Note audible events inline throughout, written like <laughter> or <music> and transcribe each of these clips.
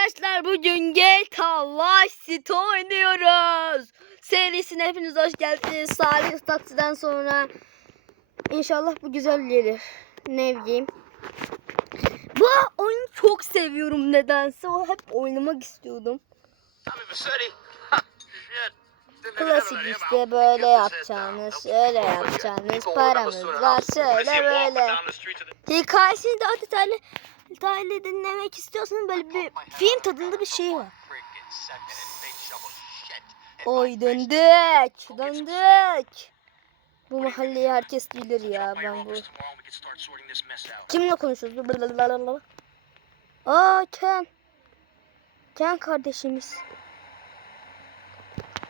arkadaşlar bugün GTA Vice City oynuyoruz. Serisine hepiniz hoş geldiniz. Salih Taksi'den sonra inşallah bu güzel gelir. Ne bileyim. Bu oyunu çok seviyorum nedense. O hep oynamak istiyordum. Klasik işte böyle yapacağınız, şöyle yapacağınız, paramız var, şöyle böyle. Hikayesini daha detaylı, detaylı dinlemek istiyorsanız böyle bir film tadında bir şey var. Oy döndük, döndük. Bu mahalleyi herkes bilir ya ben bu. Kimle konuşuyoruz? Blablabla. Aa Ken. Ken kardeşimiz.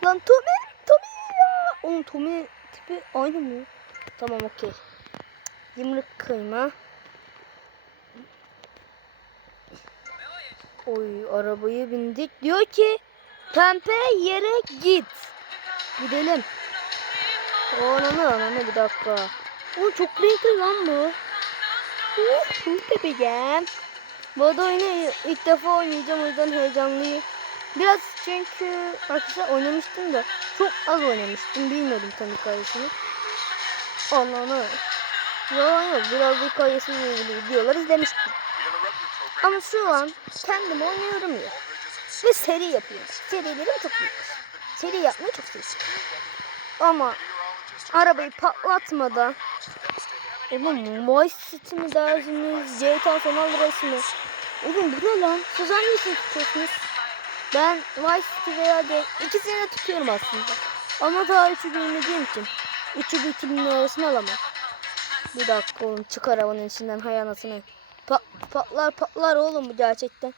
Lan Tommy, Tommy ya. Oğlum Tommy tipi aynı mı? Tamam okey. Yumruk kıyma. Oy arabayı bindik. Diyor ki pembe yere git. Gidelim. Ananı ananı bir dakika. O çok renkli lan bu. Uh, bebeğim. Bu arada oyunu ilk defa oynayacağım o yüzden heyecanlıyım. Biraz çünkü arkadaşlar oynamıştım da çok az oynamıştım. Bilmiyordum tam hikayesini. Ananı. Ya yok biraz da hikayesiyle ilgili videolar izlemiştim. Ama şu an kendim oynuyorum ya. Ve seri yapıyorum. Serilerim çok büyük. Seri yapmayı çok seviyorum. Ama arabayı patlatmadan Oğlum Vice City mi dersiniz? GTA San Andreas mi? Oğlum bu ne lan? Siz hangisini tutuyorsunuz? Ben Vice City veya de ikisini de tutuyorum aslında. Ama daha üçü bilmediğim için. Üçü bir arasını alamam. Bir dakika oğlum çık arabanın içinden hay anasını. Pa- patlar patlar oğlum bu gerçekten.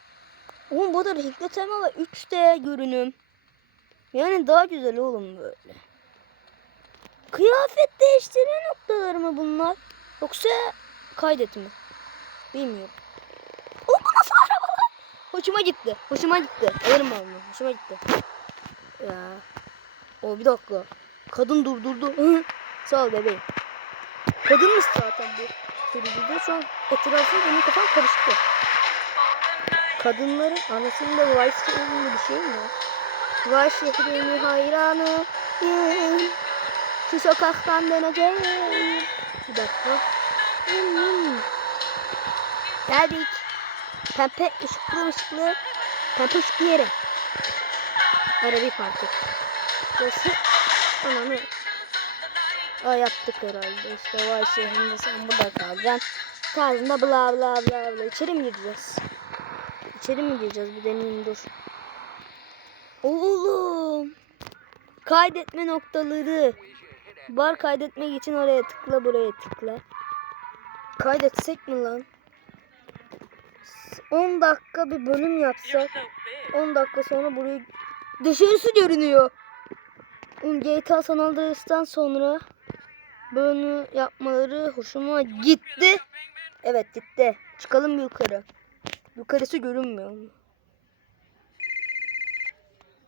Oğlum bu da renkli tema ve 3D görünüm. Yani daha güzel oğlum böyle. Kıyafet değiştirme noktaları mı bunlar? Yoksa kaydet mi? Bilmiyorum. O bu nasıl araba lan? Hoşuma gitti. Hoşuma gitti. Alırım ben. Hoşuma gitti. Ya. O bir dakika. Kadın durdurdu. <laughs> Sağ ol bebeğim. Kadınmış zaten bu. Sürücüde şu an etrafım benim kafam karıştı. Kadınların anasında Vice şehrinde bir şey mi? Vice şehrinin hayranı. Şu sokaktan döneceğim. Bir dakika. Hmm. Geldik. Pembe ışıklı ışıklı. Pembe ışıklı yere. Arabayı park et. Burası. Ananı. Aa yaptık herhalde. İşte vay şehrinde sen burada kalacaksın. Tarzında bla bla bla bla. İçeri mi gireceğiz? İçeri mi gireceğiz? Bir deneyeyim dur. Oğlum. Kaydetme noktaları. Bar kaydetmek için oraya tıkla buraya tıkla. Kaydetsek mi lan? 10 dakika bir bölüm yapsak. 10 dakika sonra burayı dışarısı görünüyor. GTA San Andreas'tan sonra bunu yapmaları hoşuma gitti. Evet gitti. Çıkalım yukarı. Yukarısı görünmüyor?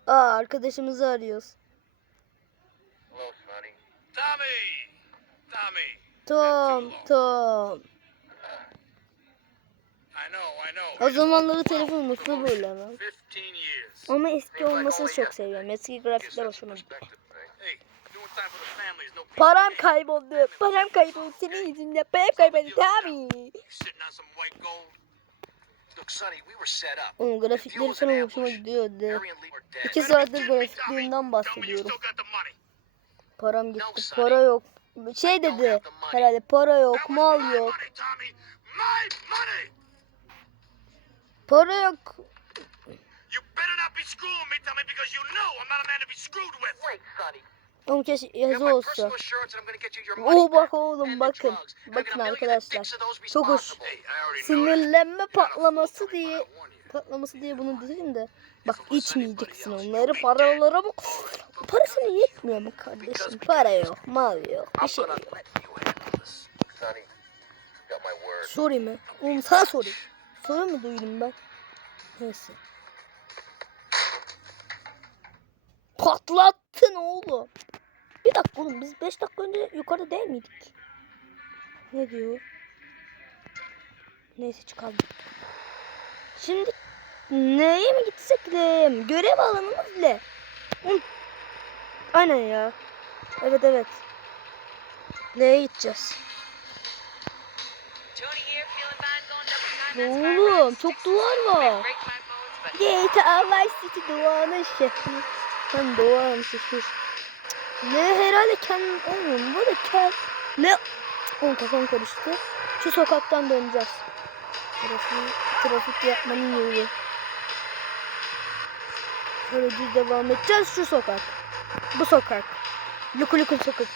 Aa arkadaşımızı arıyoruz. Tommy! Tommy! Tom, Tom. O zamanları telefon nasıl böyle lan? 15 years. Ama eski olmasını çok seviyorum. Eski grafikler hoşuma gitti. Param kayboldu. Param kayboldu. Senin yüzünden param kayboldu. Tabii. Deal grafikleri was an sana hoşuma gidiyordu. İki saattir grafikliğinden bahsediyorum. Param gitti. Para yok. Şey dedi. Herhalde para yok, mal yok. Para yok. You better not be screwing me, Tommy, because you know I'm not a man to be screwed with. Wait, Sonny. Oğlum keşke yazı money Oo bak oğlum bakın. Bakın arkadaşlar. Çok hoş. Sinirlenme patlaması diye patlaması diye bunu dedim de. Bak içmeyeceksin onları. Paralara bak. Parasını yetmiyor mu kardeşim? Para yok, mal yok, bir şey yok. Sorry mi? Oğlum sana sorayım. Soru mu duydum ben? Neyse. Patlattın oğlum. Bir dakika oğlum biz 5 dakika önce yukarıda değil miydik? Ne diyor? Neyse çıkalım. Şimdi Neye mi gitsek L'ye Görev alanımız. Hı. Aynen ya. Evet evet. L'ye gideceğiz. Oğlum çok duvar var. GTA Vice City Doğan'ın şehri. Ben Doğan şehir. Ne herhalde kendim oğlum bu da kend ne Oğlum kafam karıştı. Şu sokaktan döneceğiz. Trafik, trafik yapmanın yolu. Şöyle düz devam edeceğiz şu sokak. Bu sokak. Luku luku sokak.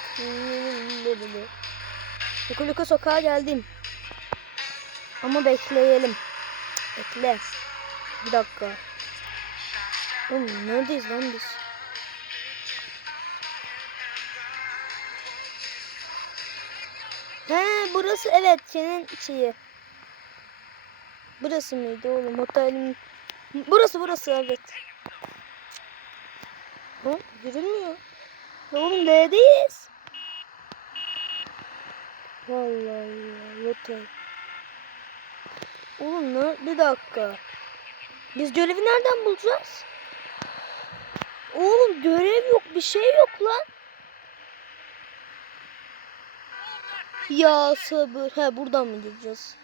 Luku luku sokağa geldim. Ama bekleyelim. Bekle. Bir dakika. Oğlum neredeyiz lan biz? Burası evet senin şeyi. Burası mıydı oğlum otelin? Burası burası evet. Ha görünmüyor. Oğlum neredeyiz? Vallahi ya otel. Oğlum ne? Bir dakika. Biz görevi nereden bulacağız? Oğlum görev yok bir şey yok lan. Ya sabır. He buradan mı gireceğiz?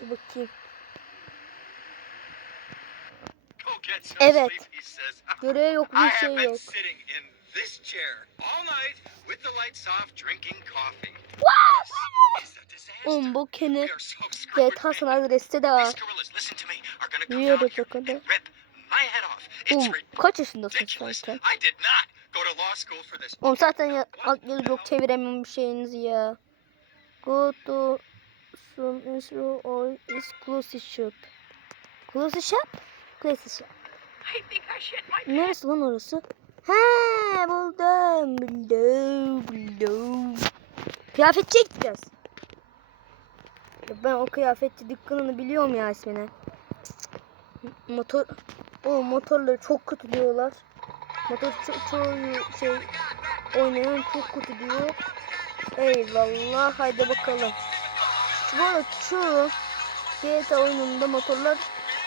Bir bakayım. Evet. Görev yok bir şey yok. this chair all night with the lights off, drinking coffee. Disaster. Oğlum bu kene. GTA San Andreas'te de var. Off. It's Oğlum kaç yaşındasın this. Oğlum zaten alt yazı yok çeviremem bir şeyinizi ya. Go to some Israel or is close shop. Close shop? Close shop. Neresi lan orası? He buldum. Buldum. Buldum. Kıyafetçiye gideceğiz. Ya ben o kıyafetçi dükkanını biliyorum ya ismini. Motor o motorları çok kötü diyorlar. Motor ço çoğu şey oynayan çok kötü diyor. Eyvallah haydi bakalım. Bu arada çoğu GTA oyununda motorlar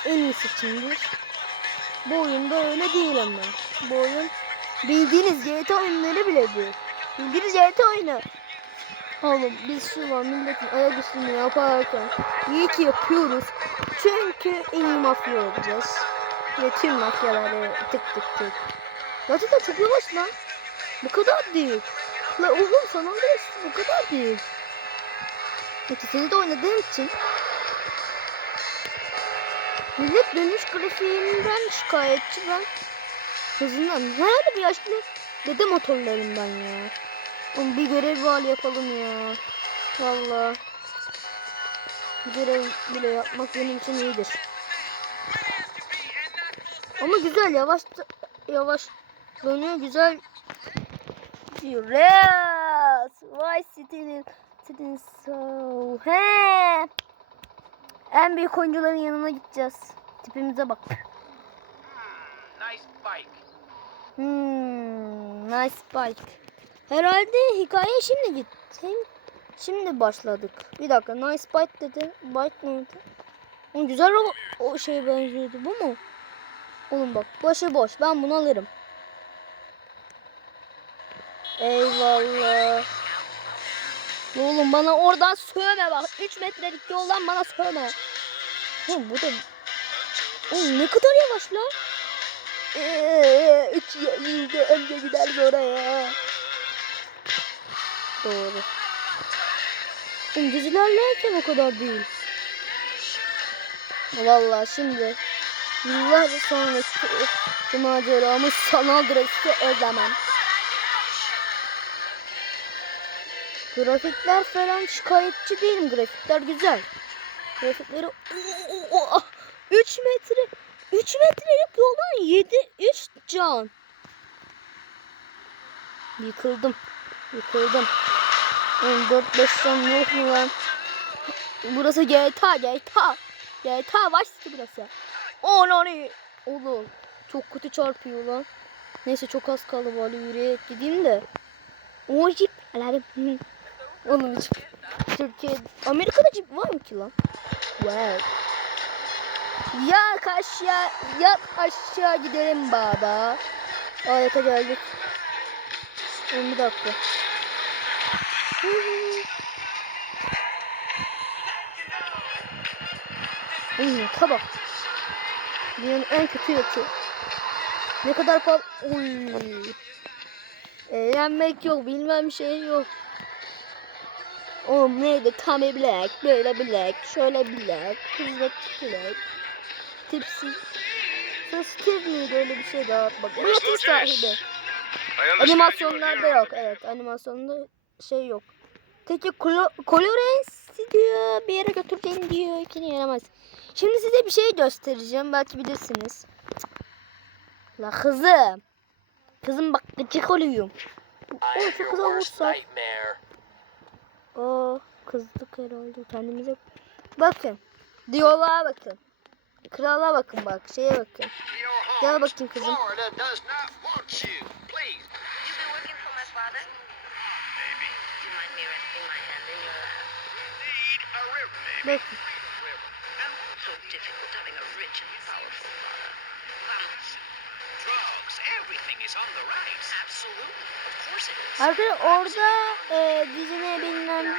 en iyi seçimdir. Bu oyunda öyle değil ama. Bu oyun bildiğiniz GTA oyunları bile değil. Bildiğiniz GTA oyunu. Oğlum biz şu an milletin ayak üstünde yaparken iyi ki yapıyoruz. Çünkü en iyi mafya olacağız. Ve tüm mafyaları tık tık tık. Gerçekten çok yavaş lan. Bu kadar değil. La oğlum sana bu kadar değil. İkisini de oynadığım için Millet dönüş grafiğinden şikayetçi ben. Hızından. Herhalde bu yaşlı dede motorlarından ya. Oğlum bir görev var yapalım ya. Valla. Görev bile yapmak benim için iyidir. Ama güzel yavaş yavaş dönüyor güzel. Yes. Why sitting sitting so? He. En büyük oyuncuların yanına gideceğiz. Tipimize bak. Nice bike. Hmm, nice bike. Herhalde hikaye şimdi gittim. Şimdi başladık. Bir dakika nice bike dedi. Bike neydi? Oğlum güzel o, o şeye benziyordu. Bu mu? Oğlum bak başı boş. Ben bunu alırım. Eyvallah. Oğlum bana oradan sövme bak. 3 metrelik yoldan bana sövme. Oğlum bu da... Oğlum ne kadar yavaş lan. Eee, üç yılda önce gideriz oraya. Doğru. Oğlum düz ilerlerken o kadar değil. Vallahi şimdi yıllar sonraki o maceramı sanal direkte özlemem. Grafikler falan şikayetçi değilim. Grafikler güzel. Grafikleri 3 metre 3 metrelik yoldan 7 3 can. Yıkıldım. Yıkıldım. 4 5 can yok mu lan? Burası GTA GTA. GTA Vice City burası. Nani. Oğlum çok kötü çarpıyor lan. Neyse çok az kaldı bari yürüyerek gideyim de. O jip. Alarm. Oğlum hiç. Türkiye, Amerika'da cip var mı ki lan? Wow. Ya aşağı, yat aşağı gidelim baba. Ayete geldik. 11 dakika. Hı hı. Oy yata bak. Dünyanın en kötü yatı. Ne kadar fazla... Oy. Eğlenmek yok, bilmem şey yok. Oğlum neydi? Tam black, böyle black, şöyle black, hızlı black, tipsiz. Steve miydi öyle bir şey daha bak. Bu yatın sahibi. Animasyonlarda yok. Evet animasyonda şey yok. Peki Colorens diyor bir yere götüreceğim diyor. İkini yaramaz. Şimdi size bir şey göstereceğim. Belki bilirsiniz. La kızım. Kızım bak gıcık oluyorum. O şu kıza vursak. Aa kızdık herhalde kendimize. Bakın. Diyaloğa bakın. Krala bakın bak. Şeye bakın. Gel bakayım kızım. Bakın. Arkadaşlar orada e, dizine bilmem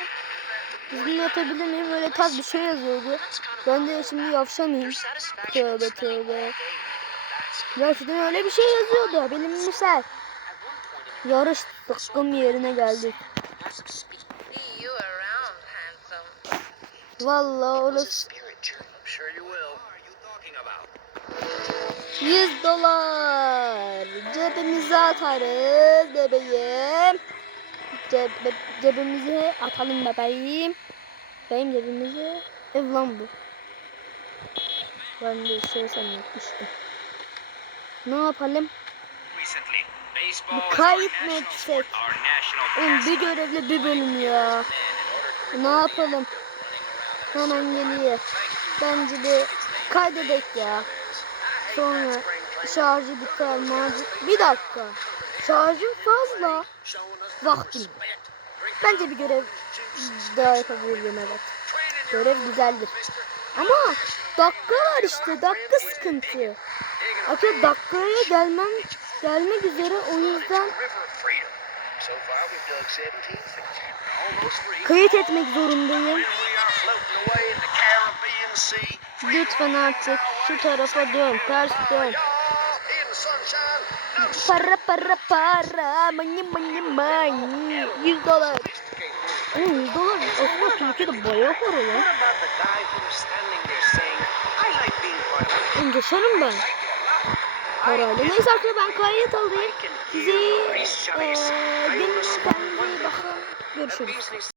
dizine yatabilir miyim? Böyle tarz bir şey yazıyordu. Ben de şimdi satisfaction Tövbe tövbe. Gerçekten öyle bir şey yazıyordu. Benim misal. Yarış takım yerine geldik. Vallahi orası 100 dolar. Cebimize atarız bebeğim. Cebe, cebimize atalım bebeğim. Benim cebimize ev lan bu. Ben de şey sanmıştım. Ne yapalım? Kayıt our mı etsek? Oğlum bir görevle bir bölüm ya. Ne yapalım? Hemen geliyor. Bence de kaydedek ya. Sonra şarjı biter. Bir dakika. Şarjım fazla. Vaktim. Bence bir görev daha yapabilirim evet. Görev güzeldir. Ama dakika var işte. Dakika sıkıntı. Arkadaşlar dakikaya gelmem gelmek üzere o yüzden River of freedom. So far we've dug 17 feet. Almost free. kayıt etmek zorundayım. Lütfen artık şu tarafa dön. Ters dön. Para para para. Mani mani mani. 100 dolar. Oğlum 100 dolar aslında Türkiye'de bayağı para lan. Yaşarım ben. Parayla. Neyse arkadaşlar ben kayıt alayım. Sizi bilmem kendinize iyi bakın. Görüşürüz.